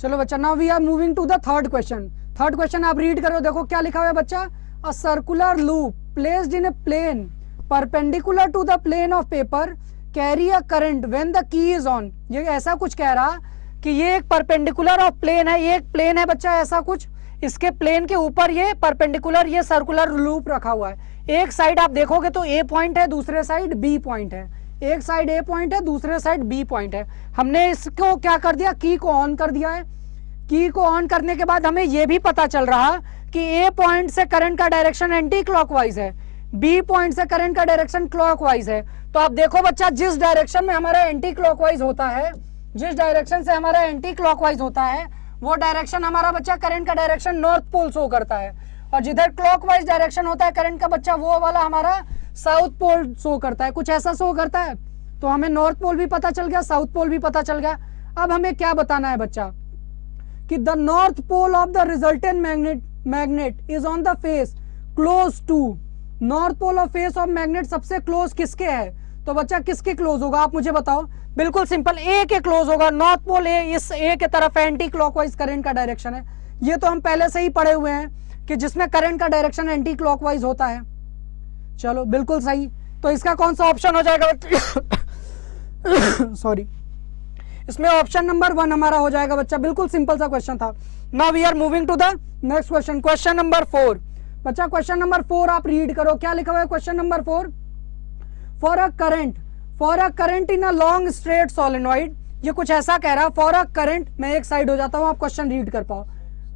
चलो बच्चा, now we are moving to the third question. Third question आप read करो, देखो क्या लिखा हुआ है बच्चा। A circular loop placed in a plane perpendicular to the plane of paper carry a current when the key is on. ये ऐसा कुछ कह रहा कि ये एक परपेंडिकुलर ऑफ प्लेन है, ये एक प्लेन है बच्चा ऐसा कुछ, इसके प्लेन के ऊपर ये परपेंडिकुलर ये सर्कुलर लूप रखा हुआ है। एक साइड आप देखोगे तो ए पॉइंट है, दूसरे साइड बी पॉइंट है, एक साइड ए पॉइंट है, दूसरे साइड बी पॉइंट है। हमने इसको क्या कर दिया, की को ऑन कर दिया है। की को ऑन करने के बाद हमें यह भी पता चल रहा कि ए पॉइंट से करंट का डायरेक्शन एंटी क्लॉकवाइज है, बी पॉइंट से करंट का डायरेक्शन क्लॉकवाइज है। तो आप देखो बच्चा, जिस डायरेक्शन में हमारा एंटी क्लॉकवाइज होता है, जिस डायरेक्शन से हमारा एंटी क्लॉकवाइज होता है, वो डायरेक्शन हमारा बच्चा करंट का डायरेक्शन नॉर्थ पोल शो करता है, और जिधर क्लॉकवाइज डायरेक्शन होता है करंट का बच्चा, वो वाला हमारा साउथ पोल शो करता है, कुछ ऐसा शो करता है। तो हमें नॉर्थ पोल भी पता चल गया, साउथ पोल भी पता चल गया। अब हमें क्या बताना है बच्चा कि the north pole of the resultant magnet is on the face close to. North pole of face of magnet सबसे क्लोज किसके है? तो बच्चा किसके क्लोज होगा आप मुझे बताओ। बिल्कुल सिंपल, ए के क्लोज होगा। नॉर्थ पोल ए, इस ए के तरफ एंटी क्लॉकवाइज करंट का डायरेक्शन है। ये तो हम पहले से ही पढ़े हुए हैं कि जिसमें करंट का डायरेक्शन एंटी क्लॉकवाइज होता है। चलो बिल्कुल सही। तो इसका कौन सा ऑप्शन हो जाएगा? सॉरी, इसमें ऑप्शन नंबर 1 हमारा हो जाएगा बच्चा। बिल्कुल सिंपल सा क्वेश्चन था। Now we are moving to the next question, question number 4। बच्चा क्वेश्चन नंबर 4 आप रीड करो, क्या लिखा हुआ है question number 4। For a current in a long straight solenoid, ये कुछ ऐसा कह रहा है। फॉर अ करंट, मैं एक साइड हो जाता हूं, आप क्वेश्चन रीड कर पाओ।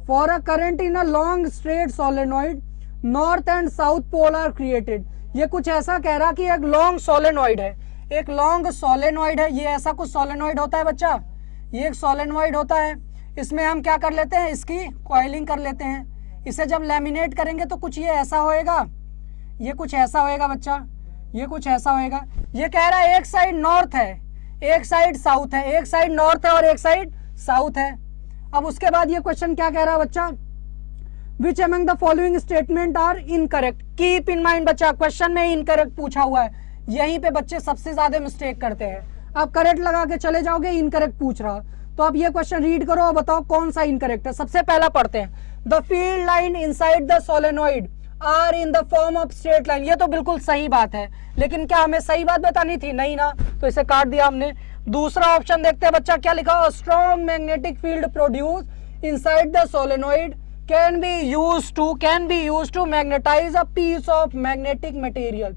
For a current in a long straight solenoid north and south pole are created. ये कुछ ऐसा कह रहा कि एक लॉन्ग सोलेनॉइड है, एक लॉन्ग सोलेनॉइड है। ये ऐसा कुछ सोलेनॉइड होता है बच्चा, ये एक सोलेनॉइड होता है। इसमें हम क्या कर लेते हैं, इसकी कॉइलिंग कर लेते हैं। इसे जब लैमिनेट करेंगे तो कुछ ये ऐसा होएगा, ये कुछ ऐसा होएगा बच्चा, ये कुछ ऐसा होएगा। ये कह रहा है एक साइड नॉर्थ है, एक साइड साउथ है, एक साइड नॉर्थ है और एक साइड साउथ है। अब उसके बाद ये क्वेश्चन क्या कह रहा है बच्चा, which among the following statement are incorrect. Keep in mind बच्चा, क्वेश्चन में इनकरेक्ट पूछा हुआ है, यहीं पे बच्चे सबसे ज्यादा मिस्टेक करते हैं। आप करेक्ट लगा के चले जाओगे, इनकरेक्ट पूछ रहा। तो आप ये क्वेश्चन रीड करो और बताओ कौन सा इनकरेक्ट है। सबसे पहला पढ़ते हैं, the field line inside the solenoid are in the form of straight line. ये तो बिल्कुल सही बात है, लेकिन क्या हमें सही बात बतानी थी? नहीं ना, तो इसे काट दिया हमने। दूसरा ऑप्शन देखते हैं बच्चा, क्या लिखा, strong magnetic field produce inside the solenoid can be used to magnetize a piece of magnetic material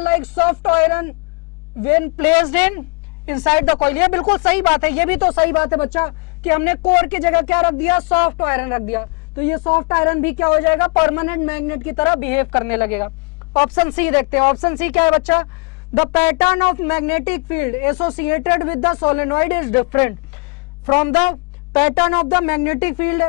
like soft iron when placed inside the coil। ये बिल्कुल सही बात है, ये भी तो सही बात है बच्चा कि हमने कोर की जगह क्या रख दिया, सॉफ्ट आयरन रख दिया। तो ये सॉफ्ट आयरन भी क्या हो जाएगा, परमानेंट मैग्नेट की तरह बिहेव करने लगेगा। ऑप्शन सी देखते हैं, ऑप्शन सी क्या है बच्चा, the pattern of magnetic field associated with the solenoid is different from the pattern of the magnetic field.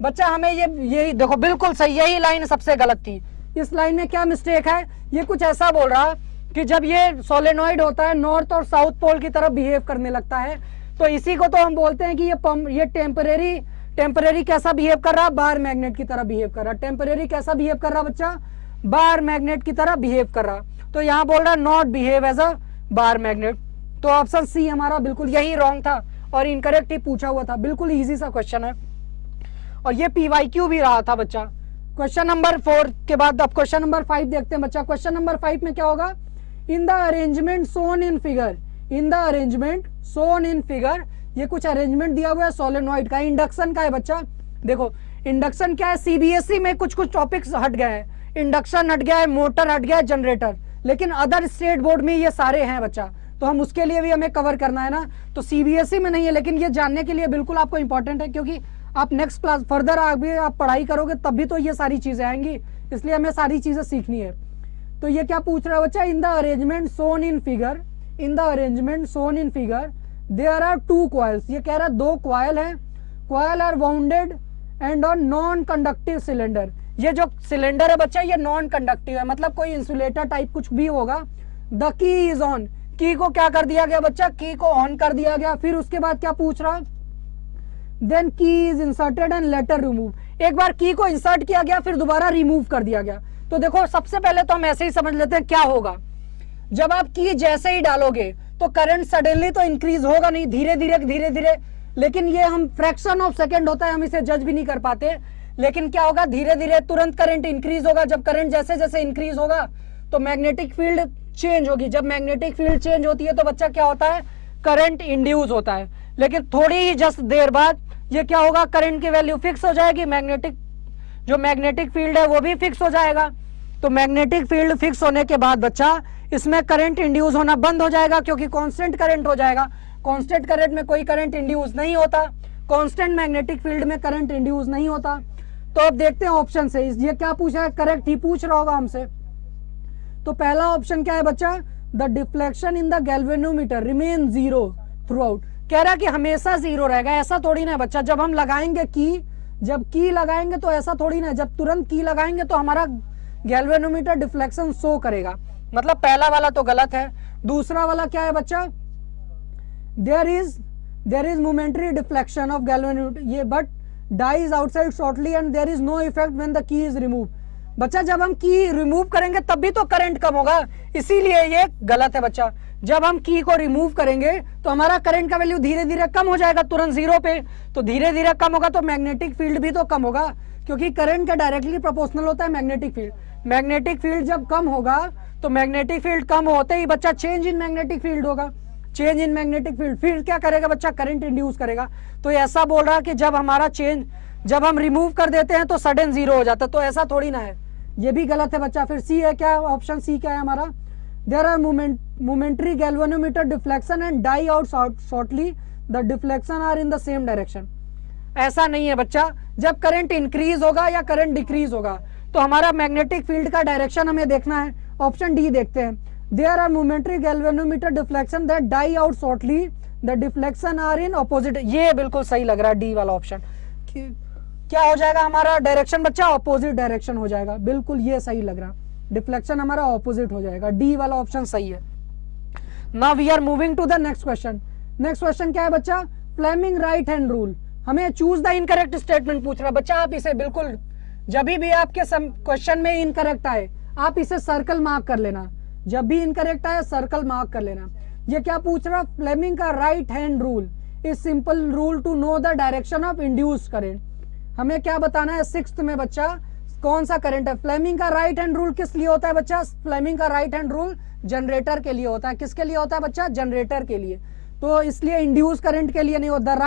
बच्चा हमें यही देखो, बिल्कुल सही, यही लाइन सबसे गलत थी। इस लाइन में क्या मिस्टेक है, ये कुछ ऐसा बोल रहा कि जब ये सोलेनॉइड होता है नॉर्थ और साउथ पोल की तरफ बिहेव करने लगता है, तो इसी को तो हम बोलते हैं कि ये टेम्परेरी कैसा बिहेव कर रहा, बार मैग्नेट की तरह बिहेव कर रहा। टेम्परेरी कैसा बिहेव कर रहा बच्चा, बार मैग्नेट की तरह बिहेव कर रहा। तो यहाँ बोल रहा not behave as a bar magnet. तो ऑप्शन सी हमारा बिल्कुल यही रॉन्ग था और इनकरेक्ट ही पूछा हुआ था। बिल्कुल इजी सा क्वेश्चन है और ये पीवाईक्यू भी रहा था बच्चा। क्वेश्चन नंबर 4 के बाद अब क्वेश्चन नंबर 5 देखते हैं बच्चा। क्वेश्चन नंबर 5 में क्या होगा, in the arrangement shown in figure, in the arrangement shown in figure. ये कुछ अरेंजमेंट दिया हुआ है सोलेनॉइड का, इंडक्शन का है बच्चा। देखो इंडक्शन क्या है, सीबीएसई में कुछ कुछ टॉपिक्स हट गए हैं, इंडक्शन हट गया है, मोटर हट गया है, जनरेटर, लेकिन अदर स्टेट बोर्ड में ये सारे हैं बच्चा। तो हम उसके लिए भी हमें कवर करना है ना। तो सीबीएसई में नहीं है, लेकिन ये जानने के लिए बिल्कुल आपको इंपॉर्टेंट है, क्योंकि आप नेक्स्ट क्लास फर्दर आगे आप पढ़ाई करोगे तब भी तो ये सारी चीजें आएंगी, इसलिए हमें सारी चीजें सीखनी है। तो ये क्या पूछ रहा है बच्चा, in the arrangement shown in figure, in the arrangement shown in figure there are 2 coils. ये कह रहा है 2 कॉइल है, coil are wounded and on non conductive cylinder. ये जो सिलेंडर है बच्चा ये नॉन कंडक्टिव है, मतलब कोई इंसुलेटर टाइप कुछ भी होगा। द की इज ऑन, की को क्या कर दिया गया बच्चा, की को ऑन कर दिया गया। फिर उसके बाद क्या पूछ रहा, देन की is inserted and later remove. एक बार की को इंसर्ट किया गया फिर दोबारा रिमूव कर दिया गया। तो देखो सबसे पहले तो हम ऐसे ही समझ लेते हैं क्या होगा। जब आप की जैसे ही डालोगे तो करंट सडनली तो इंक्रीज होगा नहीं, धीरे धीरे, लेकिन ये हम फ्रैक्शन ऑफ सेकेंड होता है, हम इसे जज भी नहीं कर पाते। लेकिन क्या होगा, धीरे धीरे तुरंत करंट इंक्रीज होगा। जब करंट जैसे जैसे इंक्रीज होगा तो मैग्नेटिक फील्ड चेंज होगी। जब मैग्नेटिक फील्ड चेंज होती है तो बच्चा क्या होता है, करंट इंड्यूस होता है। लेकिन थोड़ी ही जस्ट देर बाद ये क्या होगा, करंट की वैल्यू फिक्स हो जाएगी, जो मैग्नेटिक फील्ड है वो भी फिक्स हो जाएगा। तो मैग्नेटिक फील्ड फिक्स होने के बाद बच्चा इसमें करंट इंड्यूस होना बंद हो जाएगा, क्योंकि कांस्टेंट करंट हो जाएगा। कांस्टेंट करंट में कोई करंट इंड्यूस नहीं होता, कांस्टेंट मैग्नेटिक फील्ड में करंट इंड्यूस नहीं होता। तो अब देखते हैं ऑप्शन से, ये क्या पूछा है, करेक्ट ही पूछ रहा होगा हमसे। तो पहला ऑप्शन क्या है बच्चा, the deflection in the galvanometer remain zero through out. कह रहा है कि हमेशा जीरो रहेगा, ऐसा थोड़ी ना बच्चा। जब हम लगाएंगे जब की लगाएंगे तो ऐसा थोड़ी ना, जब तुरंत की लगाएंगे तो हमारा गैल्वेनोमीटर डिफ्लेक्शन शो करेगा। मतलब पहला वाला तो गलत है। दूसरा वाला क्या है बच्चा, there is momentary deflection of galvanometer, ये but dies outside shortly and there is no effect when the key is remove. बच्चा जब हम की रिमूव करेंगे तब भी तो करंट कम होगा, इसीलिए ये गलत है बच्चा। जब हम की को रिमूव करेंगे तो हमारा करंट का वैल्यू धीरे धीरे कम हो जाएगा, तुरंत जीरो पे। तो धीरे धीरे कम होगा तो मैग्नेटिक फील्ड भी तो कम होगा, क्योंकि करंट का डायरेक्टली प्रोपोर्शनल होता है मैग्नेटिक फील्ड। मैग्नेटिक फील्ड जब कम होगा तो मैग्नेटिक फील्ड कम होते ही बच्चा चेंज इन मैग्नेटिक फील्ड होगा। चेंज इन मैग्नेटिक फील्ड फिर क्या करेगा बच्चा, करंट इंड्यूस करेगा। तो ऐसा बोल रहा कि जब हम रिमूव कर देते हैं तो सडन जीरो हो जाता है, तो ऐसा थोड़ी ना है, ये भी गलत है बच्चा। फिर सी है क्या, ऑप्शन सी क्या है हमारा, there are momentary galvanometer deflection and die out shortly, the deflection are in the same direction. ऐसा नहीं है बच्चा, जब करंट इंक्रीज होगा या करंट डिक्रीज होगा तो हमारा मैग्नेटिक फील्ड का डायरेक्शन हमें देखना है। ऑप्शन डी देखते हैं, there are momentary galvanometer deflection that die out shortly, the deflection are in opposite. ये बिल्कुल सही लग रहा है, डी वाला ऑप्शन। क्या हो जाएगा हमारा डायरेक्शन बच्चा, ऑपोजिट डायरेक्शन हो जाएगा, बिल्कुल ये सही लग रहा, डिफ्लेक्शन हमारा ऑपोजिट हो जाएगा, डी वाला ऑप्शन सही है। Now we are moving to the next question. Next question क्या है बच्चा, फ्लेमिंग राइट हैंड रूल। हमें चूज द इनकरेक्ट स्टेटमेंट पूछ रहा है बच्चा। आप इसे बिल्कुल, जब भी आपके क्वेश्चन में इनकरेक्ट आए आप इसे सर्कल मार्क कर लेना, जब भी इनकरेक्ट आए सर्कल मार्क कर लेना। ये क्या पूछ रहा, फ्लेमिंग का right hand rule is simple rule to know the direction of induced current. हमें क्या बताना है, सिक्स्थ में बच्चा कौन सा करंट है। फ्लेमिंग का राइट हैंड रूल किस लिए होता है बच्चा, फ्लेमिंग का राइट हैंड रूल जनरेटर के लिए होता है। किसके लिए होता है बच्चा, जनरेटर के लिए। तो इसलिए इंड्यूस करंट के लिए नहीं होता। The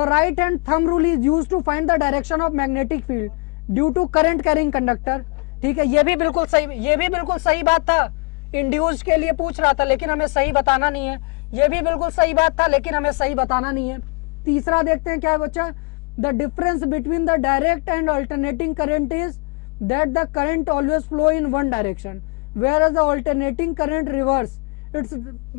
right hand thumb rule is used to find the direction of magnetic field due to current carrying conductor. ठीक है, ये भी बिल्कुल सही बात था। इंड्यूस के लिए पूछ रहा था लेकिन हमें सही बताना नहीं है। ये भी बिल्कुल सही बात था लेकिन हमें सही बताना नहीं है। तीसरा देखते हैं क्या है बच्चा, the difference between the direct and alternating current is that the current always flow in one direction whereas the alternating current reverse its.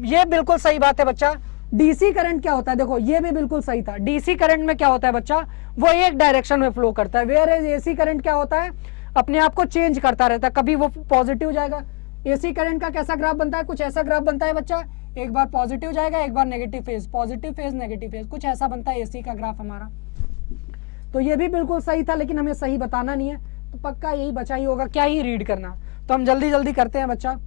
ये बिल्कुल सही बात है बच्चा। डीसी करंट क्या होता है, देखो ये भी बिल्कुल सही था। डीसी करंट में क्या होता है बच्चा, वो एक डायरेक्शन में फ्लो करता है। वेयर एज एसी करंट क्या होता है, अपने आप को चेंज करता रहता है, कभी वो पॉजिटिव जाएगा। एसी करंट का कैसा ग्राफ बनता है, कुछ ऐसा ग्राफ बनता है बच्चा, एक बार पॉजिटिव जाएगा एक बार negative phase, positive phase negative phase, कुछ ऐसा बनता है एसी का ग्राफ हमारा। तो ये भी बिल्कुल सही था लेकिन हमें सही बताना नहीं है, तो पक्का यही बचा ही होगा, क्या ही रीड करना। तो हम जल्दी जल्दी करते हैं बच्चा।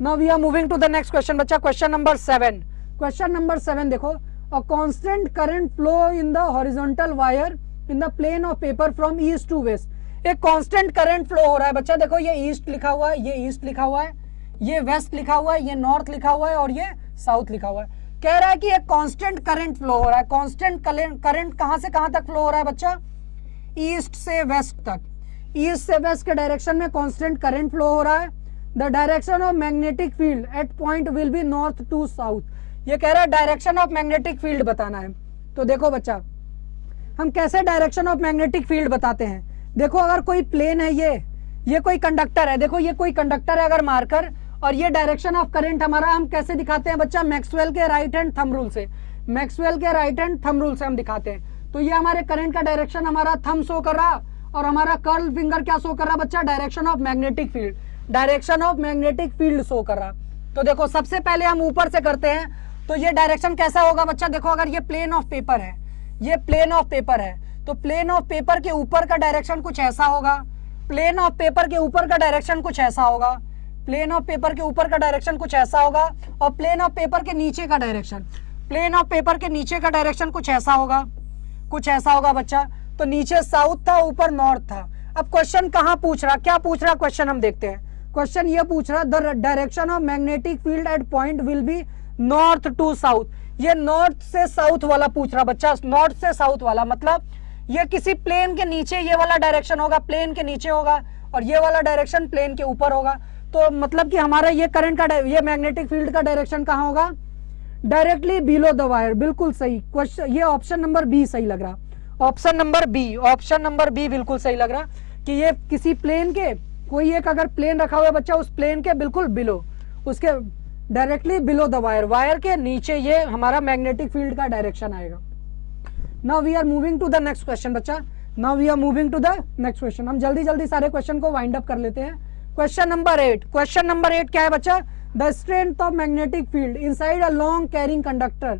Now we are moving to the next question बच्चा, क्वेश्चन नंबर 7। क्वेश्चन नंबर 7 देखो, a constant current flow in the horizontal wire in the plane of paper from east to west. एक कांस्टेंट करंट फ्लो हो रहा है बच्चा। देखो ये east लिखा हुआ है, ये ईस्ट लिखा हुआ है, ये वेस्ट लिखा हुआ है, ये नॉर्थ लिखा हुआ है और ये साउथ लिखा हुआ है। कह रहा है कि एक कांस्टेंट करंट फ्लो हो रहा है। कांस्टेंट करंट कहां से कहां तक फ्लो हो रहा है बच्चा, ईस्ट से वेस्ट तक। ईस्ट से वेस्ट के डायरेक्शन में कांस्टेंट करंट फ्लो हो रहा है। The direction of magnetic field at point will be north to south. ये कह रहा है डायरेक्शन ऑफ मैग्नेटिक फील्ड बताना है। तो देखो बच्चा, हम कैसे डायरेक्शन ऑफ मैग्नेटिक फील्ड बताते हैं। देखो अगर कोई प्लेन है, ये कोई कंडक्टर है, देखो ये कोई कंडक्टर है अगर मार्कर, और ये डायरेक्शन ऑफ करंट हमारा हम कैसे दिखाते हैं बच्चा, मैक्सवेल के राइट हैंड थंब रूल से। मैक्सवेल के राइट हैंड थंब रूल से हम दिखाते हैं। तो ये हमारे करंट का डायरेक्शन हमारा थंब शो कर रहा और हमारा कर्ल फिंगर क्या शो कर रहा बच्चा, direction of magnetic field, direction of magnetic field show कर रहा। तो देखो सबसे पहले हम ऊपर से करते हैं, तो ये डायरेक्शन कैसा होगा बच्चा, देखो अगर ये प्लेन ऑफ पेपर है, ये प्लेन ऑफ पेपर है, तो प्लेन ऑफ पेपर के ऊपर का डायरेक्शन कुछ ऐसा होगा, प्लेन ऑफ पेपर के ऊपर का डायरेक्शन कुछ ऐसा होगा, प्लेन ऑफ पेपर के ऊपर का डायरेक्शन कुछ ऐसा होगा और प्लेन ऑफ पेपर के नीचे का डायरेक्शन, प्लेन ऑफ पेपर के नीचे का डायरेक्शन कुछ ऐसा होगा, कुछ ऐसा होगा बच्चा। तो नीचे साउथ था, ऊपर नॉर्थ था। अब क्वेश्चन कहाँ पूछ रहा, क्या पूछ रहा क्वेश्चन, हम देखते हैं। क्वेश्चन ये पूछ रहा, the direction of magnetic field at point will be north to south. ये नॉर्थ से साउथ वाला पूछ रहा बच्चा, नॉर्थ से साउथ वाला, मतलब ये किसी प्लेन के नीचे ये वाला डायरेक्शन होगा, प्लेन के नीचे होगा, और ये वाला डायरेक्शन प्लेन के ऊपर होगा। तो मतलब कि हमारा ये करंट का, ये मैग्नेटिक फील्ड का डायरेक्शन कहाँ होगा, डायरेक्टली बिलो द वायर। बिल्कुल सही क्वेश्चन, ये ऑप्शन नंबर बी सही लग रहा, option number B, option number B बिल्कुल सही लग रहा कि ये किसी प्लेन के, कोई एक अगर प्लेन रखा हुआ है बच्चा, उस प्लेन के बिल्कुल बिलो, उसके directly below the wire, wire के नीचे ये हमारा मैग्नेटिक फील्ड का डायरेक्शन आएगा। Now we are moving to the next question बच्चा, now we are moving to the next question. हम जल्दी जल्दी सारे क्वेश्चन को वाइंड अप कर लेते हैं। क्वेश्चन नंबर 8, क्वेश्चन नंबर 8 क्या है बच्चा, the strength of magnetic field inside a long carrying conductor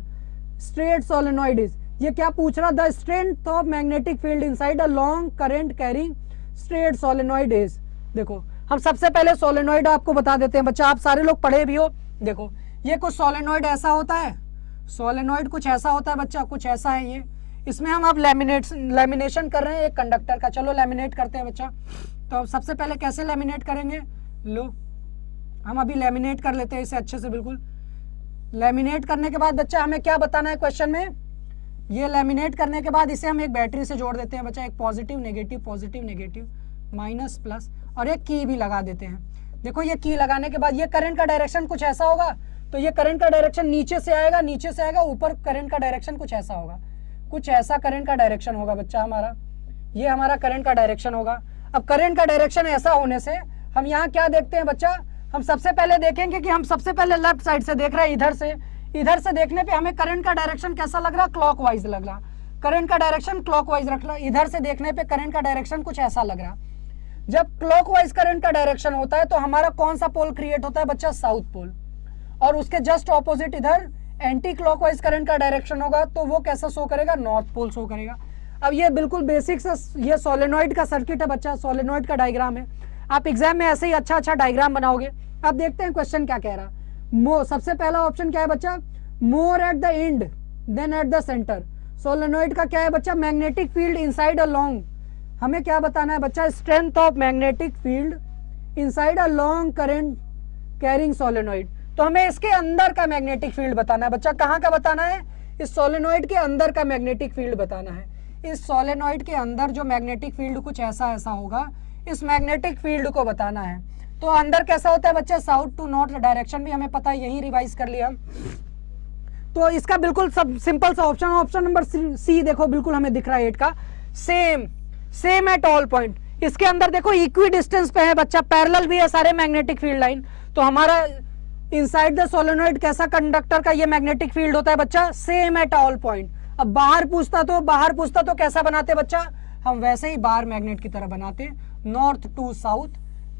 straight solenoid is. ये क्या पूछ रहा, the strength of magnetic field inside a long current carrying straight solenoid is. देखो हम सबसे पहले सोलेनॉइड आपको बता देते हैं बच्चा, आप सारे लोग पढ़े भी हो। देखो ये कुछ सोलेनॉइड ऐसा होता है, सोलेनॉइड कुछ ऐसा होता है बच्चा, कुछ ऐसा है ये। इसमें हम अब लैमिनेशन कर रहे हैं एक कंडक्टर का। चलो लैमिनेट करते हैं बच्चा। तो सबसे पहले कैसे लैमिनेट करेंगे, लो हम अभी लैमिनेट कर लेते हैं इसे अच्छे से। बिल्कुल लैमिनेट करने के बाद बच्चा हमें क्या बताना है क्वेश्चन में, ये लैमिनेट करने के बाद इसे हम एक बैटरी से जोड़ देते हैं बच्चा, एक पॉजिटिव नेगेटिव माइनस प्लस, और एक की भी लगा देते हैं। देखो ये की लगाने के बाद ये करंट का डायरेक्शन कुछ ऐसा होगा, तो ये करंट का डायरेक्शन नीचे से आएगा, नीचे से आएगा, ऊपर करंट का डायरेक्शन कुछ ऐसा होगा, कुछ ऐसा करंट का डायरेक्शन होगा बच्चा हमारा, ये हमारा करंट का डायरेक्शन होगा। अब करंट का डायरेक्शन ऐसा होने से हम यहाँ क्या देखते हैं बच्चा, हम सबसे पहले देखेंगे कि हम सबसे पहले लेफ्ट साइड से देख रहे हैं, इधर से देखने पे हमें करंट का डायरेक्शन कैसा लग रहा, क्लॉकवाइज लग रहा, करंट का डायरेक्शन क्लॉकवाइज रख रहा। इधर से देखने पे करंट का डायरेक्शन कुछ ऐसा लग रहा। जब क्लॉकवाइज करंट का डायरेक्शन होता है तो हमारा कौन सा पोल क्रिएट होता है बच्चा, साउथ पोल, और उसके जस्ट ऑपोजिट इधर एंटी क्लॉकवाइज करंट का डायरेक्शन होगा, तो वो कैसा शो करेगा, नॉर्थ पोल शो करेगा। अब ये बिल्कुल बेसिक से ये सोलेनॉइड का सर्किट है बच्चा, सोलेनॉइड का डायग्राम है। आप एग्जाम में ऐसे ही अच्छा डायग्राम बनाओगे। अब देखते हैं क्वेश्चन क्या कह रहा। सबसे पहला ऑप्शन क्या है बच्चा, more at the end then at the center. Solenoid का क्या है बच्चा, magnetic field inside a long, हमें क्या बताना है बच्चा, strength of magnetic field inside a long current carrying solenoid. तो हमें इसके अंदर का मैग्नेटिक फील्ड बताना है बच्चा, कहाँ का बताना है, इस सोलेनॉइड के अंदर का मैग्नेटिक फील्ड बताना है। इस सोलेनॉइड के अंदर जो मैग्नेटिक फील्ड कुछ ऐसा होगा, इस मैग्नेटिक फील्ड को बताना है। तो अंदर कैसा होता है बच्चा, साउथ टू नॉर्थ डायरेक्शन भी हमें पता है, यही रिवाइज कर लिया। तो इसका बिल्कुल सब सिंपल सा ऑप्शन, ऑप्शन नंबर सी देखो बिल्कुल हमें दिख रहा है 8 का, सेम एट ऑल पॉइंट। इसके अंदर देखो इक्वी डिस्टेंस पे है बच्चा, पैरेलल भी है सारे मैग्नेटिक फील्ड लाइन। तो हमारा इनसाइड द सोलेनॉइड कैसा कंडक्टर का ये मैग्नेटिक फील्ड होता है बच्चा, सेम एट ऑल पॉइंट। अब बाहर पूछता तो कैसा बनाते बच्चा, हम वैसे ही बाहर मैग्नेट की तरह बनाते, north to south,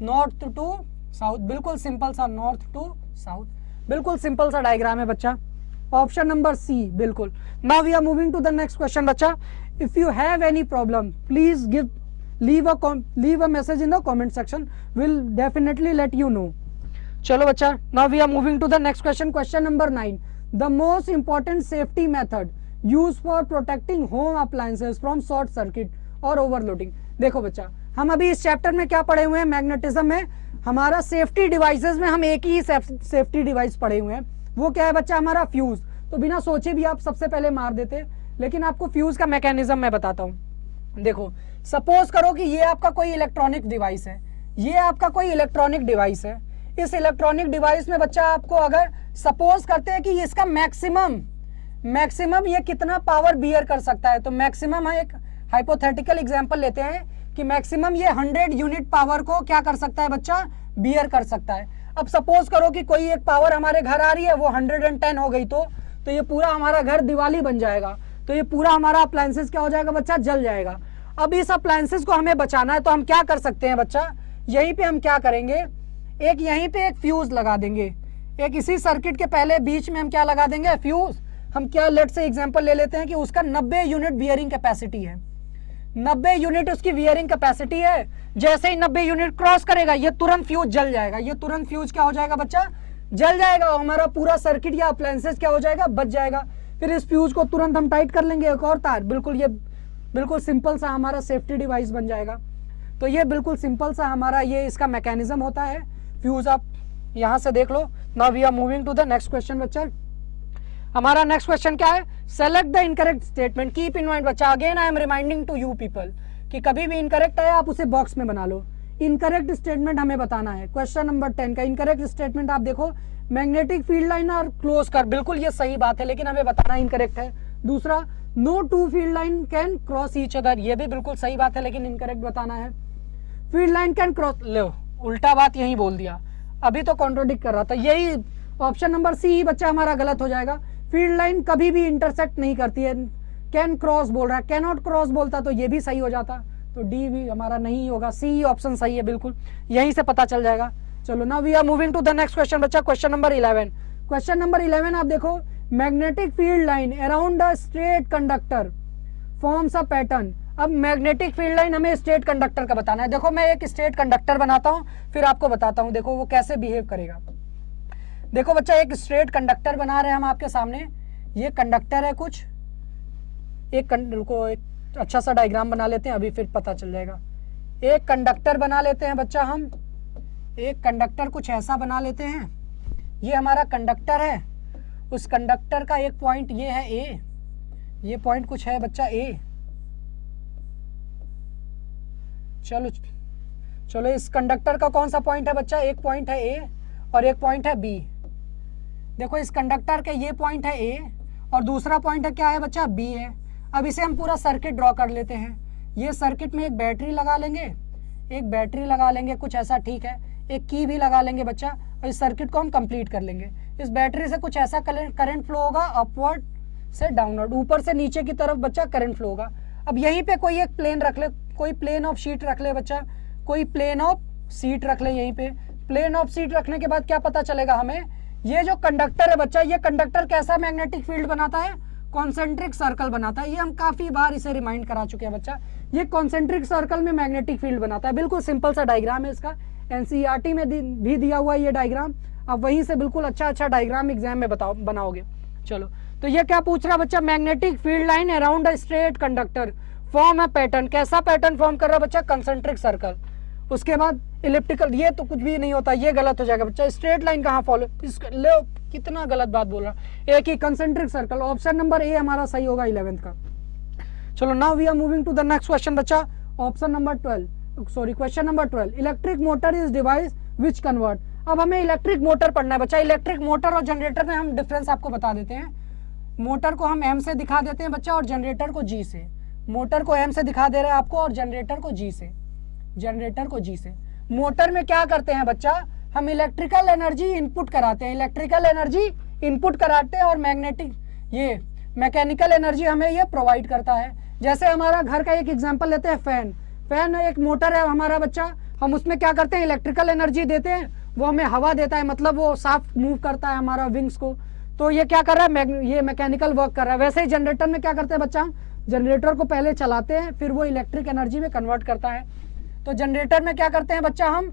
north to south, बिल्कुल सिंपल सा नॉर्थ टू साउथ, बिल्कुल सिंपल सा डायग्राम है बच्चा, ऑप्शन नंबर सी बिल्कुल। Now we are moving to the next question बच्चा। If you have any problem please leave a message in the comment section, will definitely let you know. चलो बच्चा, now we are moving to the next question, question number 9, the most important safety method use for protecting home appliances from short circuit और overloading. देखो बच्चा, हम अभी इस chapter में क्या पढ़े हुए हैं, मैग्नेटिज्म में हमारा सेफ्टी डिवाइसेस में हम एक ही सेफ्टी डिवाइस पढ़े हुए हैं, वो क्या है बच्चा, हमारा फ्यूज। तो बिना सोचे भी आप सबसे पहले मार देते, लेकिन आपको फ्यूज का मैकेनिज्म मैं बताता हूँ। देखो सपोज करो कि ये आपका कोई इलेक्ट्रॉनिक डिवाइस है, ये आपका कोई इलेक्ट्रॉनिक डिवाइस है। इस इलेक्ट्रॉनिक डिवाइस में बच्चा आपको अगर सपोज करते हैं कि इसका मैक्सिमम ये कितना पावर बियर कर सकता है, तो मैक्सिमम है, एक हाइपोथेटिकल एग्जांपल लेते हैं कि मैक्सिमम ये 100 यूनिट पावर को क्या कर सकता है बच्चा, बियर कर सकता है। अब सपोज करो कि कोई एक पावर हमारे घर आ रही है, वो 110 हो गई, तो ये पूरा हमारा घर दिवाली बन जाएगा, तो ये पूरा हमारा अप्लायंसेस क्या हो जाएगा बच्चा, जल जाएगा। अब इस अप्लायंसेस को हमें बचाना है, तो हम क्या कर सकते हैं बच्चा, यहीं पे हम क्या करेंगे, एक यहीं पे एक फ्यूज लगा देंगे, एक इसी सर्किट के पहले बीच में हम क्या लगा देंगे, फ्यूज। हम क्या लेट से एग्जांपल ले लेते हैं कि उसका 90 यूनिट बियरिंग कैपेसिटी है, 90 यूनिट उसकी वियरिंग कैपेसिटी है। जैसे ही 90 यूनिट क्रॉस करेगा ये तुरंत फ्यूज जल जाएगा, ये तुरंत फ्यूज क्या हो जाएगा बच्चा, जल जाएगा। हमारा पूरा सर्किट या अप्लायंसेस क्या हो जाएगा, बच जाएगा। फिर इस फ्यूज को तुरंत हम टाइट कर लेंगे एक और तार, बिल्कुल ये बिल्कुल सिंपल सा हमारा सेफ्टी डिवाइस बन जाएगा। तो ये बिल्कुल सिंपल सा हमारा ये इसका मैकेनिज्म होता है। फ्यूज आप यहां से देख लो। Now we are moving to the next question बच्चा। हमारा नेक्स्ट क्वेश्चन क्या है, select the incorrect statement. Keep in mind बच्चा, again I am reminding to you people कि कभी भी इनकरेक्ट है आप उसे बॉक्स में बना लो। इनकरेक्ट स्टेटमेंट हमें बताना है। क्वेश्चन नंबर 10 का इनकरेक्ट स्टेटमेंट आप देखो, मैग्नेटिक फील्ड लाइन और क्लोज कर, बिल्कुल ये सही बात है, लेकिन हमें बताना इनकरेक्ट है। दूसरा, no two field line can cross each other, ये भी बिल्कुल सही बात है, लेकिन इनकरेक्ट बताना है। फील्ड लाइन कैन क्रॉस, लो उल्टा बात यही बोल दिया, अभी तो कॉन्ट्रोडिक्ट कर रहा था। यही ऑप्शन नंबर सी ही बच्चा हमारा गलत हो जाएगा। फील्ड लाइन कभी भी इंटरसेक्ट नहीं करती है। कैन क्रॉस बोल रहा है, कैन नॉट क्रॉस बोलता तो ये भी सही हो जाता, तो डी भी हमारा नहीं होगा, सी ऑप्शन सही है बिल्कुल, यहीं से पता चल जाएगा। चलो now we are moving to the next question बच्चा। Question number 11। क्वेश्चन नंबर 11 आप देखो, magnetic field line around a straight conductor forms a pattern. अब मैग्नेटिक फील्ड लाइन हमें स्ट्रेट कंडक्टर का बताना है। देखो मैं एक स्ट्रेट कंडक्टर बनाता हूं, फिर आपको बताता हूं देखो वो कैसे बिहेव करेगा। देखो बच्चा, एक स्ट्रेट कंडक्टर बना रहे हैं हम आपके सामने। ये कंडक्टर है कुछ, एक अच्छा सा डायग्राम बना लेते हैं, अभी फिर पता चल जाएगा। एक कंडक्टर बना लेते हैं बच्चा हम, एक कंडक्टर कुछ ऐसा बना लेते हैं। ये हमारा कंडक्टर है, उस कंडक्टर का एक पॉइंट ये है ए, ये पॉइंट कुछ है बच्चा ए। चलो इस कंडक्टर का कौन सा पॉइंट है बच्चा, एक पॉइंट है ए और एक पॉइंट है बी। देखो इस कंडक्टर के ये पॉइंट है ए और दूसरा पॉइंट है क्या है बच्चा, बी है। अब इसे हम पूरा सर्किट ड्रॉ कर लेते हैं। ये सर्किट में एक बैटरी लगा लेंगे, एक बैटरी लगा लेंगे कुछ ऐसा, ठीक है। एक की भी लगा लेंगे बच्चा, और इस सर्किट को हम कंप्लीट कर लेंगे। इस बैटरी से कुछ ऐसा करंट फ्लो होगा, अपवर्ड से डाउनवर्ड, ऊपर से नीचे की तरफ बच्चा करंट फ्लो होगा। अब यहीं पे कोई एक प्लेन रख ले, कोई प्लेन ऑफ शीट रख ले बच्चा, कोई प्लेन ऑफ सीट रख ले। यहीं पे प्लेन ऑफ सीट रखने के बाद क्या पता चलेगा हमें, ये जो कंडक्टर है बच्चा, ये कंडक्टर कैसा मैग्नेटिक फील्ड बनाता है, कॉन्सेंट्रिक सर्कल बनाता है। ये हम काफी बार इसे रिमाइंड करा चुके हैं बच्चा, ये कॉन्सेंट्रिक सर्कल में मैग्नेटिक फील्ड बनाता है। बिल्कुल सिंपल सा डायग्राम है इसका, एनसीईआरटी में भी दिया हुआ है ये डायग्राम। अब वहीं से बिल्कुल अच्छा डायग्राम एग्जाम में बनाओगे। चलो तो ये क्या पूछ रहा है बच्चा, magnetic field line around a straight conductor form a pattern. कैसा पैटर्न फॉर्म कर रहा है बच्चा, कंसेंट्रिक सर्कल। उसके बाद इलिप्टिकल, ये तो कुछ भी नहीं होता, ये गलत हो जाएगा बच्चा। स्ट्रेट लाइन कहाँ फॉलो, ले कितना गलत बात बोल रहा, एक ही concentric circle. Option number A हमारा सही होगा 11th का। चलो now we are moving to the next question बच्चा। Option number 12, sorry question number 12, electric motor is device which convert. अब हमें इलेक्ट्रिक मोटर पढ़ना है बच्चा। इलेक्ट्रिक मोटर और जनरेटर में हम डिफरेंस आपको बता देते हैं। मोटर को हम एम से दिखा देते हैं बच्चा और जनरेटर को जी से। मोटर को एम से दिखा दे रहे हैं आपको और जनरेटर को जी से, जनरेटर को जी से। मोटर में क्या करते हैं बच्चा, हम इलेक्ट्रिकल एनर्जी इनपुट कराते हैं, इलेक्ट्रिकल एनर्जी इनपुट कराते हैं और मैग्नेटिक ये मैकेनिकल एनर्जी हमें ये प्रोवाइड करता है। जैसे हमारा घर का एक एग्जांपल लेते हैं, फैन। फैन एक मोटर है हमारा बच्चा, हम उसमें क्या करते हैं, इलेक्ट्रिकल एनर्जी देते हैं, वो हमें हवा देता है, मतलब वो साफ मूव करता है हमारा विंग्स को। तो ये क्या कर रहा है, ये मैकेनिकल वर्क कर रहा है। वैसे ही जनरेटर में क्या करते हैं बच्चा, जनरेटर को पहले चलाते हैं, फिर वो इलेक्ट्रिक एनर्जी में कन्वर्ट करता है। तो जनरेटर में क्या करते हैं बच्चा, हम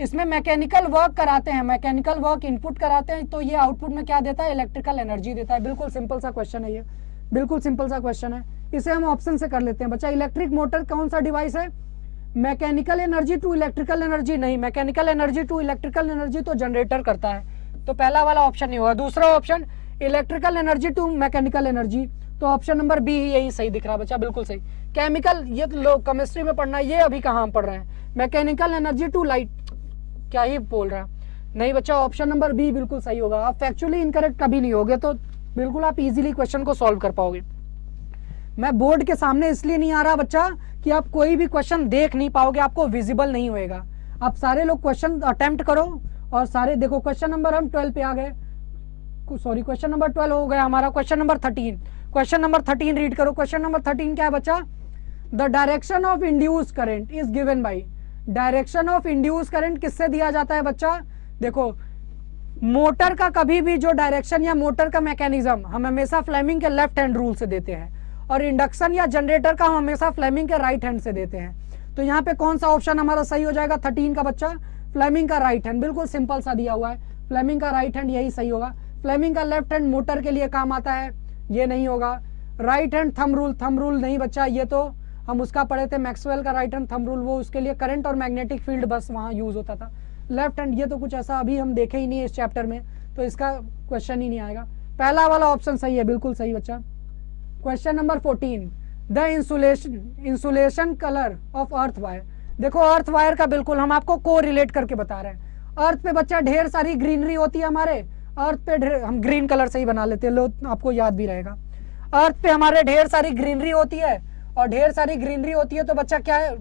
इसमें मैकेनिकल वर्क कराते हैं, मैकेनिकल वर्क इनपुट कराते हैं, तो ये आउटपुट में क्या देता है, इलेक्ट्रिकल एनर्जी देता है। बिल्कुल सिंपल सा क्वेश्चन है ये, बिल्कुल सिंपल सा क्वेश्चन है। इसे हम ऑप्शन से कर लेते हैं बच्चा। इलेक्ट्रिक मोटर कौन सा डिवाइस है, mechanical energy to electrical energy नहीं, mechanical energy to electrical energy तो जनरेटर करता है, तो पहला वाला ऑप्शन नहीं होगा। दूसरा option electrical energy to mechanical energy, तो ऑप्शन नंबर बी यही सही दिख रहा है बच्चा, बिल्कुल सही। केमिकल ये लोग केमिस्ट्री में पढ़ना है, ये अभी कहाँ हम पढ़ रहे हैं। मैकेनिकल एनर्जी टू लाइट, क्या ही बोल रहा है, नहीं बच्चा ऑप्शन नंबर बी बिल्कुल सही होगा। आप फैक्चुअली इनकरेक्ट कभी नहीं होगे, तो बिल्कुल आप इजीली क्वेश्चन को सॉल्व कर पाओगे। मैं बोर्ड के सामने इसलिए नहीं आ रहा बच्चा कि आप कोई भी क्वेश्चन देख नहीं पाओगे, आपको विजिबल नहीं होएगा। आप सारे लोग क्वेश्चन अटेम्प्ट करो और सारे देखो। क्वेश्चन नंबर हम 12 पे आ गए, सॉरी क्वेश्चन नंबर 12 हो गया हमारा। Question number 13, question number 13 read करो। क्वेश्चन नंबर 13 क्या है बच्चा, the direction of induce current is given by. Direction of induce current किससे दिया जाता है बच्चा, देखो मोटर का कभी भी जो डायरेक्शन या मोटर का मैकेनिज्म हम हमेशा फ्लेमिंग के लेफ्ट हैंड रूल से देते हैं, और इंडक्शन या जनरेटर का हम हमेशा फ्लेमिंग के राइट हैंड से देते हैं। तो यहाँ पे कौन सा ऑप्शन हमारा सही हो जाएगा 13 का बच्चा, फ्लेमिंग का राइट हैंड, बिल्कुल सिंपल सा दिया हुआ है, फ्लेमिंग का राइट हैंड यही सही होगा। फ्लेमिंग का लेफ्ट हैंड मोटर के लिए काम आता है, ये नहीं होगा। राइट हैंड थंब रूल नहीं बच्चा, ये तो हम उसका पढ़े थे मैक्सवेल का राइट हैंड थंब रूल, वो उसके लिए करंट और मैग्नेटिक फील्ड बस वहाँ यूज होता था। लेफ्ट हैंड ये तो कुछ ऐसा अभी हम देखे ही नहीं है इस चैप्टर में, तो इसका क्वेश्चन ही नहीं आएगा। पहला वाला ऑप्शन सही है, बिल्कुल सही बच्चा। Question number 14, the insulation colour of earth wire. देखो अर्थ वायर का बिल्कुल हम आपको को रिलेट करके बता रहे हैं। अर्थ पे बच्चा ढेर सारी ग्रीनरी होती है, हमारे अर्थ पे हम ग्रीन कलर से ही बना लेते हैं, लो आपको याद भी रहेगा। अर्थ पे हमारे ढेर सारी ग्रीनरी होती है, और ढेर सारी ग्रीनरी होती है तो बच्चा क्या है,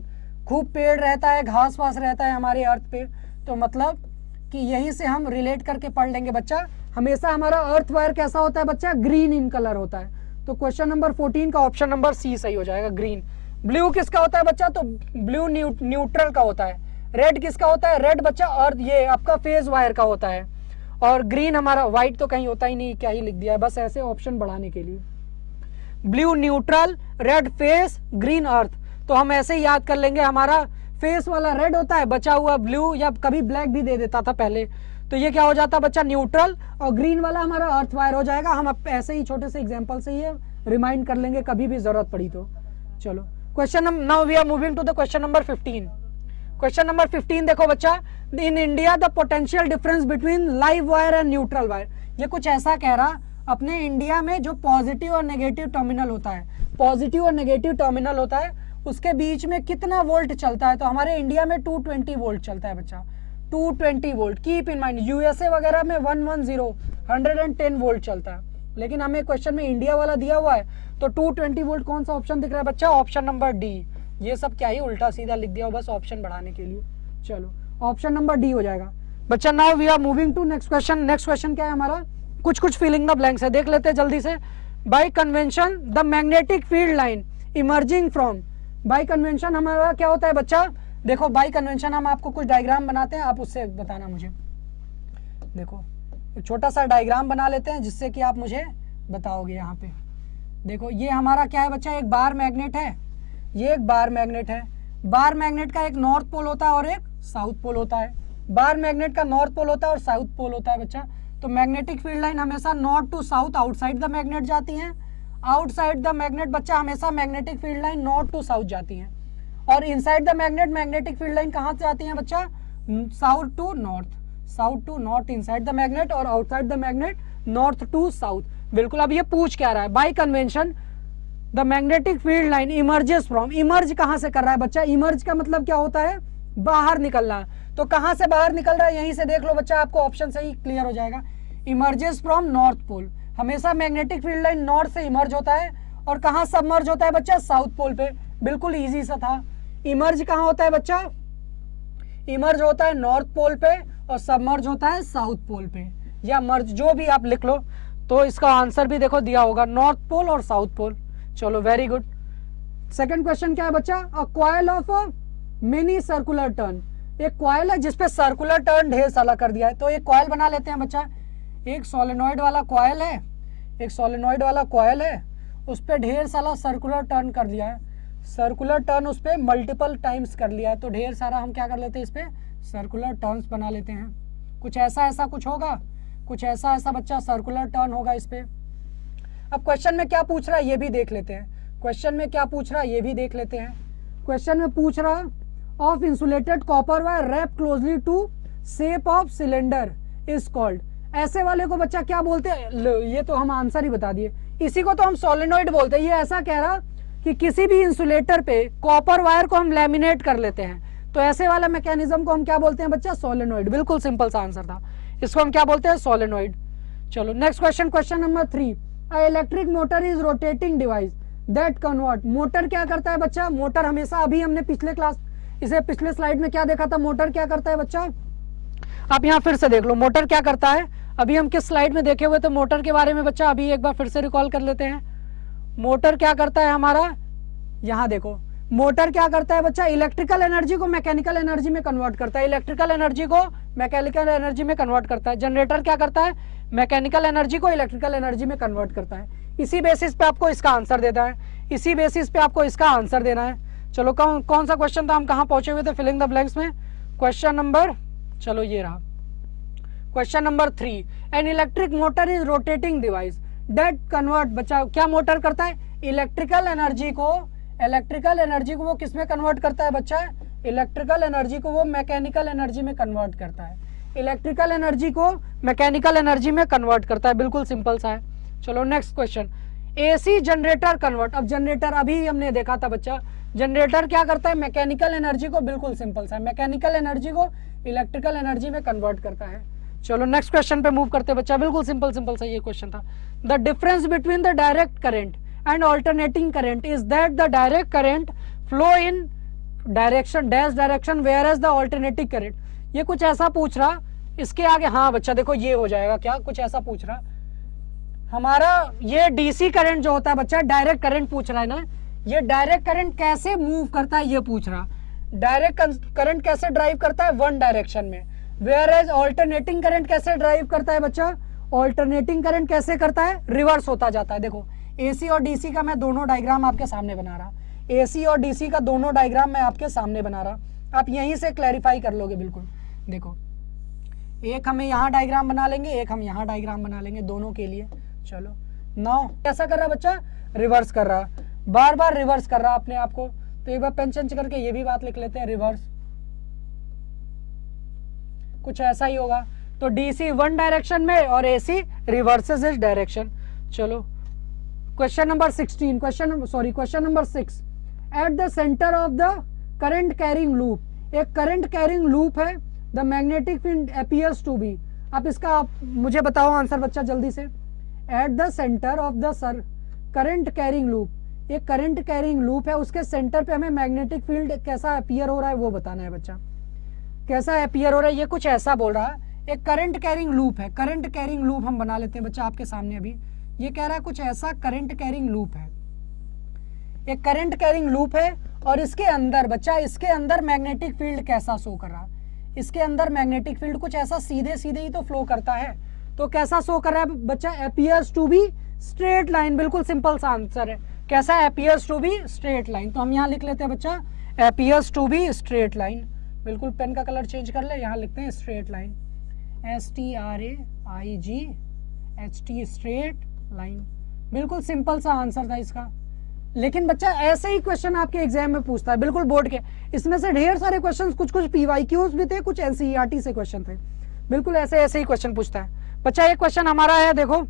खूब पेड़ रहता है, घास वास रहता है हमारे अर्थ पे, तो मतलब कि यहीं से हम रिलेट करके पढ़ लेंगे बच्चा। हमेशा हमारा अर्थ वायर कैसा होता है बच्चा, ग्रीन इन कलर होता है। तो क्वेश्चन नंबर 14 का ऑप्शन नंबर सी सही हो जाएगा, ग्रीन। ब्लू किसका होता है बच्चा, तो ब्लू न्यूट्रल का होता है। रेड किसका होता है, रेड बच्चा अर्थ ये आपका फेज वायर का होता है। और ग्रीन हमारा, व्हाइट तो कहीं होता ही नहीं, क्या ही लिख दिया है बस ऐसे ऑप्शन बढ़ाने के लिए। Blue neutral, red phase, green earth, तो हम ऐसे ही याद कर लेंगे। हमारा फेस वाला रेड होता है, बचा हुआ ब्लू या कभी ब्लैक भी दे देता था पहले, तो ये क्या हो जाता बच्चा न्यूट्रल, और ग्रीन वाला हमारा अर्थ वायर हो जाएगा। हम ऐसे ही छोटे से एग्जांपल से ये रिमाइंड कर लेंगे कभी भी जरूरत पड़ी तो। चलो question now we are moving to the question number 15। Question number 15 देखो बच्चा, in India the potential difference between live wire and neutral wire. ये कुछ ऐसा कह रहा, अपने इंडिया में जो पॉजिटिव और नेगेटिव टर्मिनल होता है, पॉजिटिव और नेगेटिव टर्मिनल होता है, उसके बीच में कितना वोल्ट चलता है। तो हमारे इंडिया में 220 वोल्ट चलता है बच्चा, 220 volt. Keep in mind USA वगैरह में 110 वोल्ट चलता है, लेकिन हमें क्वेश्चन में इंडिया वाला दिया हुआ है, तो 220 वोल्ट कौन सा ऑप्शन दिख रहा है बच्चा, ऑप्शन नंबर डी। ये सब क्या ही उल्टा सीधा लिख दिया हो बस ऑप्शन बढ़ाने के लिए। चलो ऑप्शन नंबर डी हो जाएगा बच्चा। Now we are moving to next question. Next question क्या है हमारा, कुछ फिलिंग द ब्लैंक्स है, देख लेते हैं जल्दी से। Bye convention the magnetic field line emerging from. Bye convention हमारा क्या होता है बच्चा, देखो बाय कन्वेंशन हम आपको कुछ डायग्राम बनाते हैं, आप उससे बताना मुझे। देखो एक छोटा सा डायग्राम बना लेते हैं जिससे कि आप मुझे बताओगे। यहाँ पे देखो ये हमारा क्या है बच्चा, एक बार मैग्नेट है, ये एक बार मैग्नेट है। बार मैग्नेट का एक नॉर्थ पोल होता है और एक साउथ पोल होता है। बार मैग्नेट का नॉर्थ पोल होता है और साउथ पोल होता है बच्चा। तो मैग्नेटिक फील्ड लाइन हमेशा north to south outside the magnet जाती हैं, आउटसाइड द मैग्नेट बच्चा हमेशा magnetic field line north to south जाती हैं। और inside the magnet magnetic field line कहाँ से जाती है बच्चा, south to north, south to north inside the magnet, और outside the magnet north to south. बिल्कुल। अब ये पूछ क्या रहा है, by convention the magnetic field line emerges from. Emerge कहाँ से कर रहा है बच्चा, इमर्ज का मतलब क्या होता है, बाहर निकलना। तो कहाँ से बाहर निकल रहा है, यहीं से देख लो बच्चा, आपको ऑप्शन से ही क्लियर हो जाएगा। इमर्जेस फ्रॉम नॉर्थ पोल, हमेशा मैग्नेटिक फील्ड लाइन नॉर्थ से इमर्ज होता है, और कहाँ सबमर्ज होता है बच्चा, साउथ पोल पे। बिल्कुल इजी सा था। इमर्ज कहाँ होता है बच्चा, इमर्ज होता है नॉर्थ पोल पे, और सबमर्ज होता है साउथ पोल पे, या मर्ज जो भी आप लिख लो। तो इसका आंसर भी देखो दिया होगा, नॉर्थ पोल और साउथ पोल। चलो वेरी गुड। सेकंड क्वेश्चन क्या है बच्चा, a coil of mini circular turn. एक कॉइल है जिसपे सर्कुलर टर्न ढेर सारा कर दिया है, तो एक कॉइल बना लेते हैं बच्चा। एक सोलेनॉइड वाला कॉइल है, एक सोलेनॉइड वाला कॉइल है, उस पर ढेर सारा सर्कुलर टर्न कर दिया है। सर्कुलर टर्न उस पर मल्टीपल टाइम्स कर लिया है, तो ढेर सारा हम क्या कर लेते हैं, इस पर सर्कुलर टर्न्स बना लेते हैं। कुछ ऐसा कुछ होगा, कुछ ऐसा बच्चा सर्कुलर टर्न होगा इस पे। अब क्वेश्चन में क्या पूछ रहा है ये भी देख लेते हैं, क्वेश्चन में क्या पूछ रहा है ये भी देख लेते हैं। क्वेश्चन में पूछ रहा of insulated copper wire wrap closely to shape of cylinder is called. ऐसे वाले को बच्चा क्या बोलते हैं, ये तो हम आंसर ही बता दिए, इसी को तो हम सोलेनॉइड बोलते हैं। ये ऐसा कह रहा कि किसी भी इंसुलेटर पे कॉपर वायर को हम लैमिनेट कर लेते हैं, तो ऐसे वाला मैकेनिज्म को हम क्या बोलते हैं बच्चा, सोलेनॉइड। बिल्कुल सिंपल सा आंसर था, इसको हम क्या बोलते हैं, सोलेनॉइड। चलो next question, question number 3, a electric motor is rotating device that convert. Motor क्या करता है बच्चा, मोटर हमेशा, अभी हमने पिछले स्लाइड में क्या देखा था, मोटर क्या करता है बच्चा, आप यहाँ फिर से देख लो मोटर क्या करता है। अभी हम किस स्लाइड में देखे हुए थे मोटर के बारे में बच्चा, अभी एक बार फिर से रिकॉल कर लेते हैं। मोटर क्या करता है हमारा, यहाँ देखो, मोटर क्या करता है बच्चा, इलेक्ट्रिकल एनर्जी को मैकेनिकल एनर्जी में कन्वर्ट करता है, इलेक्ट्रिकल एनर्जी को मैकेनिकल एनर्जी में कन्वर्ट करता है। जनरेटर क्या करता है, मैकेनिकल एनर्जी को इलेक्ट्रिकल एनर्जी में कन्वर्ट करता है। इसी बेसिस पे आपको इसका आंसर देता है, इसी बेसिस पे आपको इसका आंसर देना है। चलो कौन सा क्वेश्चन था, हम कहाँ पहुंचे हुए थे फिलिंग द ब्लैंक्स में। क्वेश्चन नंबर, चलो ये रहा question number 3, an electric motor is rotating device that convert, बच्चा क्या मोटर करता है, इलेक्ट्रिकल एनर्जी को वो किस में कन्वर्ट करता है बच्चा, इलेक्ट्रिकल एनर्जी को वो मैकेनिकल एनर्जी में कन्वर्ट करता है, इलेक्ट्रिकल एनर्जी को मैकेनिकल एनर्जी में कन्वर्ट करता है, बिल्कुल सिंपल सा है। चलो next question, AC generator convert, अब जनरेटर अभी हमने देखा था बच्चा, जनरेटर क्या करता है, मैकेनिकल एनर्जी को, बिल्कुल सिंपल सा है, मैकेनिकल एनर्जी को इलेक्ट्रिकल एनर्जी में कन्वर्ट करता है। चलो नेक्स्ट क्वेश्चन पे मूव करते हैं बच्चा, बिल्कुल सिंपल सा ये क्वेश्चन था। The difference between the direct current and alternating current is that the direct current flow in direction dash direction whereas the alternating current, ये कुछ ऐसा पूछ रहा, इसके आगे हाँ बच्चा देखो ये हो जाएगा, क्या कुछ ऐसा पूछ रहा हमारा, ये डीसी करंट जो होता है बच्चा, डायरेक्ट करंट पूछ रहा है ना, ये डायरेक्ट करंट कैसे मूव करता है ये पूछ रहा, डायरेक्ट करंट कैसे ड्राइव करता है वन डायरेक्शन में, वेयर एज अल्टरनेटिंग करंट कैसे ड्राइव करता है बच्चा, अल्टरनेटिंग करंट कैसे करता है, रिवर्स होता जाता है। देखो एसी और डीसी का मैं दोनों डायग्राम आपके सामने बना रहा, एसी और डीसी का दोनों डायग्राम मैं आपके सामने बना रहा, आप यहीं से क्लैरिफाई कर लोगे बिल्कुल। देखो एक हम यहाँ डायग्राम बना लेंगे, एक हम यहाँ डायग्राम बना लेंगे दोनों के लिए। चलो नाउ कैसा कर रहा बच्चा, रिवर्स कर रहा, बार बार रिवर्स कर रहा अपने आप को, तो एक बार पेन चेंज करके ये भी बात लिख लेते हैं, रिवर्स, कुछ ऐसा ही होगा। तो डीसी वन डायरेक्शन में और एसी रिवर्सेस इस डायरेक्शन। चलो question number 16, question number 6, at the center of the current carrying loop, एक करंट कैरिंग लूप है, the magnetic field appears to be, आप इसका मुझे बताओ आंसर बच्चा जल्दी से। At the center of the current carrying loop, एक करंट कैरिंग लूप है, उसके सेंटर पे हमें मैग्नेटिक फील्ड कैसा अपीयर हो रहा है वो बताना है बच्चा, कैसा अपीयर हो रहा है, ये कुछ ऐसा बोल रहा है। एक करंट कैरिंग लूप है, करंट कैरिंग लूप हम बना लेते हैं बच्चा आपके सामने, अभी ये कह रहा है कुछ ऐसा करंट कैरिंग लूप है, एक करंट कैरिंग लूप है, और इसके अंदर बच्चा, इसके अंदर मैग्नेटिक फील्ड कैसा शो कर रहा है, इसके अंदर मैग्नेटिक फील्ड कुछ ऐसा सीधे सीधे ही तो फ्लो करता है, तो कैसा शो कर रहा है बच्चा, appears to be straight line, बिल्कुल सिंपल सा आंसर है, कैसा appears to be straight line. तो हम यहाँ लिख लेते हैं बच्चा appears to be straight line, बिल्कुल पेन का कलर चेंज कर ले, यहाँ लिखते हैं straight line, STRAIGHT straight line, बिल्कुल सिंपल सा आंसर था इसका। लेकिन बच्चा ऐसे ही क्वेश्चन आपके एग्जाम में पूछता है, बिल्कुल बोर्ड के, इसमें से ढेर सारे क्वेश्चन, कुछ PYQs भी थे, कुछ NCERT से क्वेश्चन थे, बिल्कुल ऐसे ही क्वेश्चन पूछता है बच्चा। एक क्वेश्चन हमारा है, देखो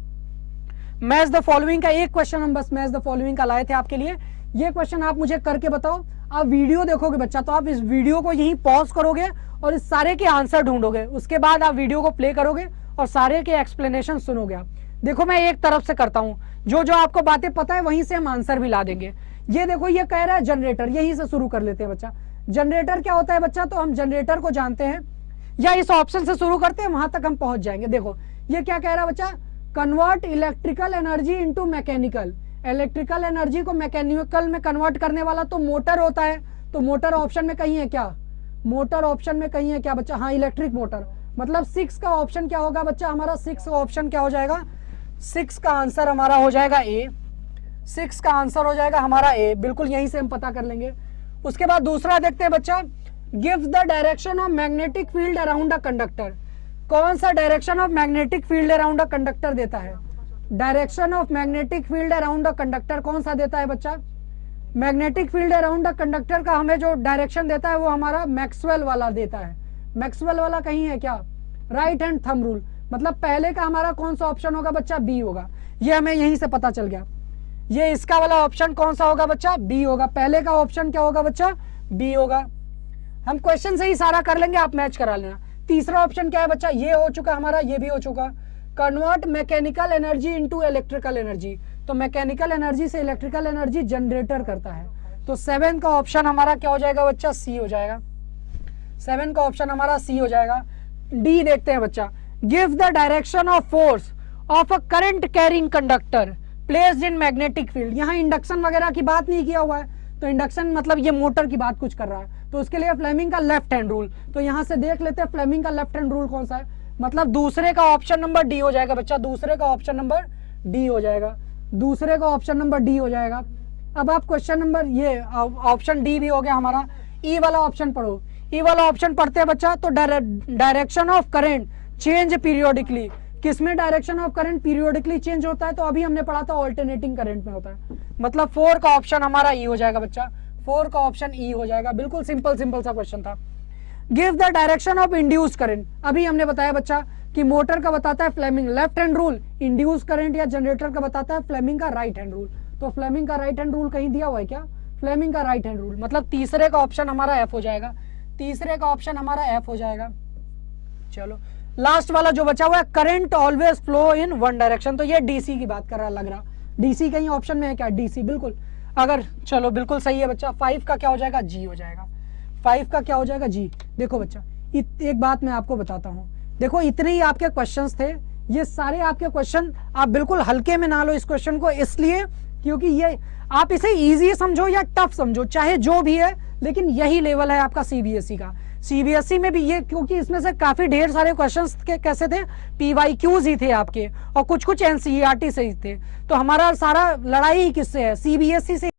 मैच द फॉलोइंग का एक क्वेश्चन हम बस मैच द फॉलोइंग का लाए थे आपके लिए, ये क्वेश्चन आप मुझे करके बताओ। आप वीडियो देखोगे बच्चा, तो आप इस वीडियो को यहीं पॉज करोगे और इस सारे के आंसर ढूंढोगे, उसके बाद आप वीडियो को प्ले करोगे और सारे के एक्सप्लेनेशन सुनोगे आप। देखो मैं एक तरफ से करता हूँ, जो जो आपको बातें पता है वहीं से हम आंसर भी ला देंगे। ये देखो ये कह रहा है जनरेटर, यहीं से शुरू कर लेते हैं बच्चा। जनरेटर क्या होता है बच्चा, तो हम जनरेटर को जानते हैं, या इस ऑप्शन से शुरू करते हैं, वहां तक हम पहुंच जाएंगे। देखो ये क्या कह रहा है बच्चा, convert electrical energy into mechanical, electrical energy को मैकेनिकल में कन्वर्ट करने वाला तो मोटर होता है, तो मोटर ऑप्शन में कहीं है क्या, मोटर ऑप्शन में कहीं है क्या बच्चा, हाँ इलेक्ट्रिक मोटर, मतलब 6 का ऑप्शन क्या होगा बच्चा हमारा, 6 का ऑप्शन क्या हो जाएगा, 6 का आंसर हमारा हो जाएगा ए, 6 का आंसर हो जाएगा हमारा ए, बिल्कुल यहीं से हम पता कर लेंगे। उसके बाद दूसरा देखते हैं बच्चा, gives the direction of magnetic field around a conductor, कौन सा direction of magnetic field around a conductor देता है, direction of magnetic field around a conductor कौन सा देता है बच्चा, magnetic field around a conductor का हमें जो डायरेक्शन देता है वो हमारा मैक्सवेल वाला देता है। मैक्सवेल वाला कहीं है क्या, राइट हैंड थंब रूल, मतलब पहले का हमारा कौन सा ऑप्शन होगा बच्चा, बी होगा, ये हमें यहीं से पता चल गया। ये इसका वाला ऑप्शन कौन सा होगा बच्चा, बी होगा, पहले का ऑप्शन क्या होगा बच्चा, बी होगा। हम क्वेश्चन से ही सारा कर लेंगे, आप मैच करा लेना। तीसरा ऑप्शन क्या है बच्चा, ये हो चुका हमारा, ये भी हो चुका, convert mechanical energy into electrical energy, तो मैकेनिकल एनर्जी से इलेक्ट्रिकल एनर्जी जनरेटर करता है, तो 7 का ऑप्शन हमारा क्या हो जाएगा बच्चा, सी हो जाएगा, 7 का ऑप्शन हमारा सी हो जाएगा। डी देखते हैं बच्चा, give the direction of force of a current carrying conductor placed in magnetic field, यहाँ इंडक्शन वगैरह की बात नहीं किया हुआ है, तो इंडक्शन मतलब ये मोटर की बात कुछ कर रहा है, तो उसके लिए फ्लेमिंग का लेफ्ट हैंड रूल, तो यहाँ से देख लेते हैं फ्लेमिंग का लेफ्ट हैंड रूल कौन सा है, मतलब दूसरे का ऑप्शन नंबर डी हो जाएगा बच्चा, दूसरे का ऑप्शन नंबर डी हो जाएगा, दूसरे का ऑप्शन नंबर डी हो जाएगा। अब आप क्वेश्चन नंबर ये ऑप्शन डी भी हो गया हमारा। ई वाला ऑप्शन पढ़ो, ई वाला ऑप्शन पढ़ते हैं बच्चा। तो direction of current change periodically, किसमें direction of current periodically change होता है? तो अभी हमने पढ़ा था ऑल्टरनेटिंग करंट में होता है। मतलब 4 का ऑप्शन हमारा ई हो जाएगा बच्चा, 4 का ऑप्शन ई हो जाएगा। बिल्कुल सिंपल सिंपल सा क्वेश्चन था। Give the direction of induce current, अभी हमने बताया बच्चा कि मोटर का बताता है Fleming left hand rule, induce current या जनरेटर का बताता है फ्लेमिंग का राइट हैंड रूल। तो फ्लेमिंग का राइट हैंड रूल कहीं दिया हुआ है क्या? फ्लेमिंग का राइट हैंड रूल, मतलब तीसरे का ऑप्शन हमारा एफ हो जाएगा, तीसरे का ऑप्शन हमारा एफ हो जाएगा। चलो लास्ट वाला जो बचा हुआ है, current always flow in one direction, तो ये डीसी की बात कर रहा लग रहा। डीसी कहीं ऑप्शन में है क्या? डीसी बिल्कुल। अगर चलो बिल्कुल सही है बच्चा। 5 का क्या हो जाएगा? जी हो जाएगा। 5 का क्या हो जाएगा? जी। देखो बच्चा एक बात मैं आपको बताता हूँ, देखो इतने ही आपके क्वेश्चंस थे, ये सारे आपके क्वेश्चन आप बिल्कुल हल्के में ना लो इस क्वेश्चन को, इसलिए क्योंकि ये आप इसे इजी समझो या टफ समझो, चाहे जो भी है, लेकिन यही लेवल है आपका सीबीएसई का। सीबीएसई में भी ये, क्योंकि इसमें से काफी ढेर सारे क्वेश्चंस के कैसे थे, पीवाईक्यूज ही थे आपके, और कुछ कुछ एनसीईआरटी से ही थे। तो हमारा सारा लड़ाई किससे है? सीबीएसई से